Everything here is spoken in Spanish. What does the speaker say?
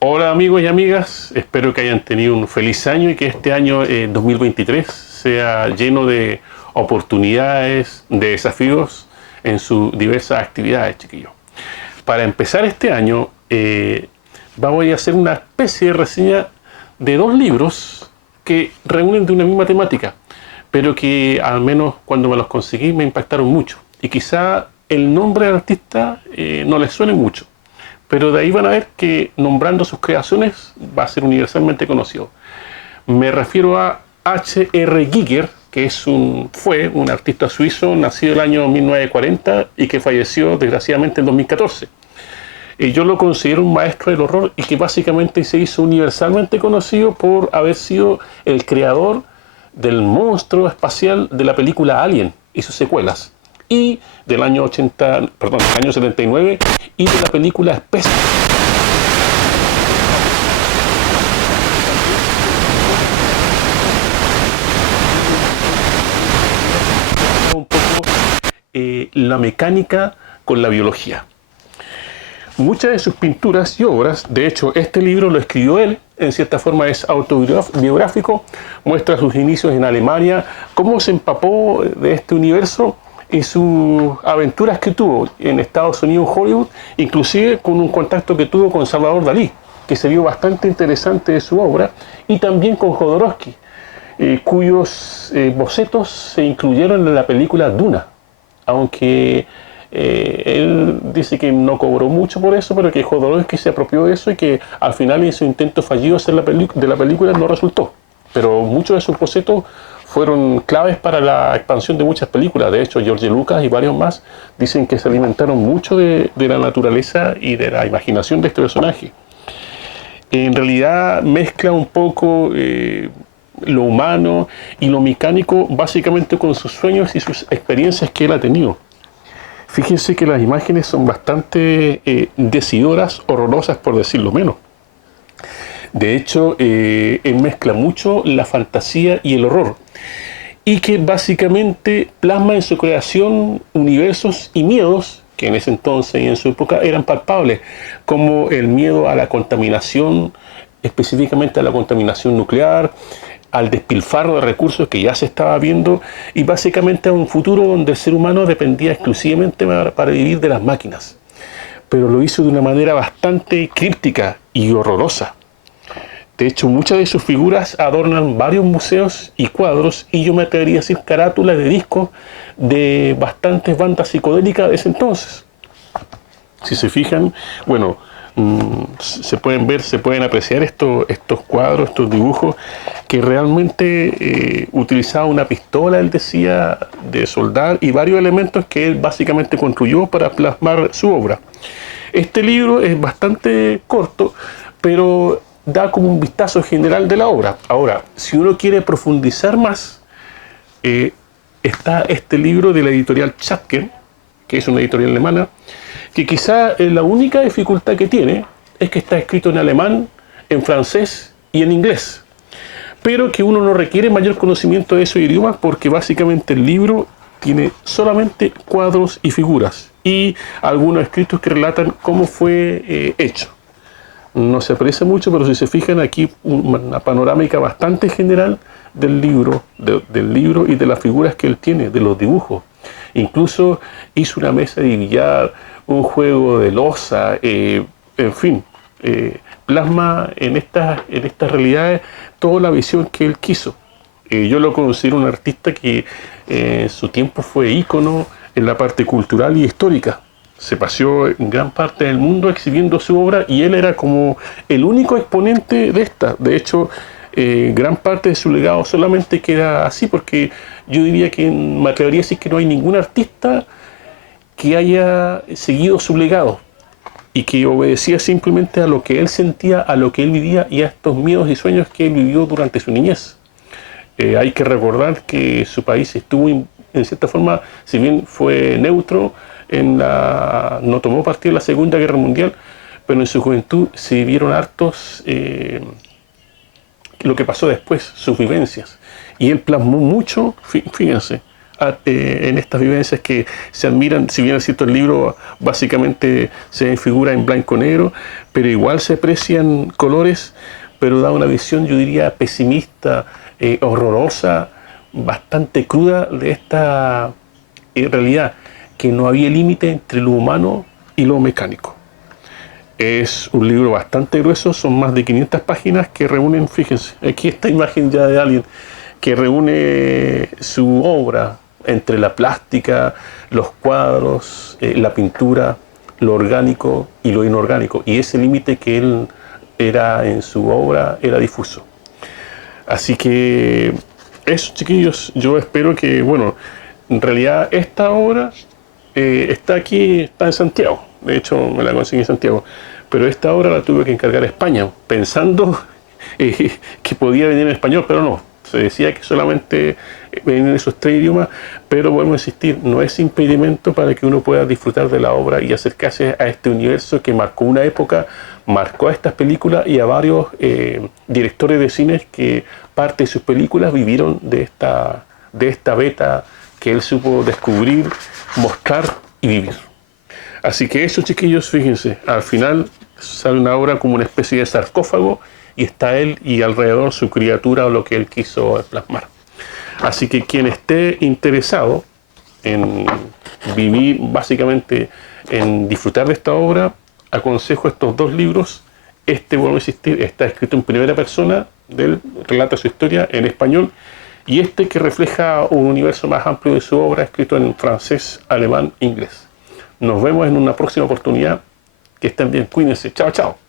Hola amigos y amigas, espero que hayan tenido un feliz año y que este año 2023 sea lleno de oportunidades, de desafíos en sus diversas actividades, chiquillos. Para empezar este año, vamos a hacer una especie de reseña de dos libros que reúnen de una misma temática, pero que al menos cuando me los conseguí me impactaron mucho. Y quizá el nombre del artista no les suene mucho, pero de ahí van a ver que nombrando sus creaciones va a ser universalmente conocido. Me refiero a H.R. Giger, que fue un artista suizo nacido el año 1940 y que falleció desgraciadamente en 2014. Yo lo considero un maestro del horror y que básicamente se hizo universalmente conocido por haber sido el creador del monstruo espacial de la película Alien y sus secuelas, y del año 79, y de la película Space. Un poco la mecánica con la biología. Muchas de sus pinturas y obras, de hecho este libro lo escribió él, en cierta forma es autobiográfico, muestra sus inicios en Alemania, cómo se empapó de este universo y sus aventuras que tuvo en Estados Unidos, Hollywood, inclusive con un contacto que tuvo con Salvador Dalí, que se vio bastante interesante de su obra, y también con Jodorowsky, cuyos bocetos se incluyeron en la película Duna, aunque él dice que no cobró mucho por eso, pero que Jodorowsky se apropió de eso y que al final en su intento fallido de hacer de la película no resultó. Pero muchos de sus bocetos fueron claves para la expansión de muchas películas. De hecho, George Lucas y varios más dicen que se alimentaron mucho de la naturaleza y de la imaginación de este personaje. En realidad mezcla un poco lo humano y lo mecánico básicamente con sus sueños y sus experiencias que él ha tenido. Fíjense que las imágenes son bastante decidoras, horrorosas por decirlo menos. De hecho, él mezcla mucho la fantasía y el horror, y que básicamente plasma en su creación universos y miedos que en ese entonces y en su época eran palpables, como el miedo a la contaminación, específicamente a la contaminación nuclear, al despilfarro de recursos que ya se estaba viendo, y básicamente a un futuro donde el ser humano dependía exclusivamente para vivir de las máquinas. Pero lo hizo de una manera bastante críptica y horrorosa. De hecho, muchas de sus figuras adornan varios museos y cuadros, y yo me atrevería a decir carátulas de discos de bastantes bandas psicodélicas de ese entonces. Si se fijan, bueno, se pueden apreciar estos cuadros, estos dibujos, que realmente utilizaba una pistola, él decía, de soldar, y varios elementos que él básicamente construyó para plasmar su obra. Este libro es bastante corto, pero da como un vistazo general de la obra. Ahora, si uno quiere profundizar más, está este libro de la editorial Chapken, que es una editorial alemana, que quizá la única dificultad que tiene es que está escrito en alemán, en francés y en inglés, pero que uno no requiere mayor conocimiento de esos idiomas porque básicamente el libro tiene solamente cuadros y figuras y algunos escritos que relatan cómo fue hecho. No se aprecia mucho, pero si se fijan aquí una panorámica bastante general del libro y de las figuras que él tiene, de los dibujos. Incluso hizo una mesa de billar, un juego de loza, en fin, plasma en estas realidades toda la visión que él quiso. Yo lo considero un artista que en su tiempo fue ícono en la parte cultural y histórica. Se paseó en gran parte del mundo exhibiendo su obra y él era como el único exponente de esta. De hecho, gran parte de su legado solamente queda así, porque yo diría que me atrevería a decir que no hay ningún artista que haya seguido su legado y que obedecía simplemente a lo que él sentía, a lo que él vivía y a estos miedos y sueños que él vivió durante su niñez. Hay que recordar que su país estuvo, en cierta forma, si bien fue neutro, no tomó partido en la Segunda Guerra Mundial, pero en su juventud se vivieron hartos lo que pasó después, sus vivencias. Y él plasmó mucho, fíjense, en estas vivencias que se admiran. Si bien es cierto, el libro básicamente se figura en blanco-negro, pero igual se aprecian colores, pero da una visión, yo diría, pesimista, horrorosa, bastante cruda de esta realidad, que no había límite entre lo humano y lo mecánico. Es un libro bastante grueso, son más de 500 páginas que reúnen, fíjense, aquí esta imagen ya de alguien que reúne su obra entre la plástica, los cuadros, la pintura, lo orgánico y lo inorgánico, y ese límite que él era en su obra era difuso. Así que eso, chiquillos, yo espero que, bueno, en realidad esta obra está aquí, está en Santiago. De hecho, me la conseguí en Santiago. Pero esta obra la tuve que encargar a España, pensando que podía venir en español, pero no. Se decía que solamente venía en esos 3 idiomas, pero vuelvo a insistir, no es impedimento para que uno pueda disfrutar de la obra y acercarse a este universo que marcó una época, marcó a estas películas y a varios directores de cine que parte de sus películas vivieron de esta beta que él supo descubrir, mostrar y vivir. Así que eso, chiquillos, fíjense, al final sale una obra como una especie de sarcófago y está él y alrededor su criatura o lo que él quiso plasmar. Así que quien esté interesado en vivir, básicamente en disfrutar de esta obra, aconsejo estos 2 libros. Vuelvo a insistir, está escrito en primera persona, él relata su historia en español, y que refleja un universo más amplio de su obra, escrito en francés, alemán, inglés. Nos vemos en una próxima oportunidad. Que estén bien, cuídense. Chao, chao.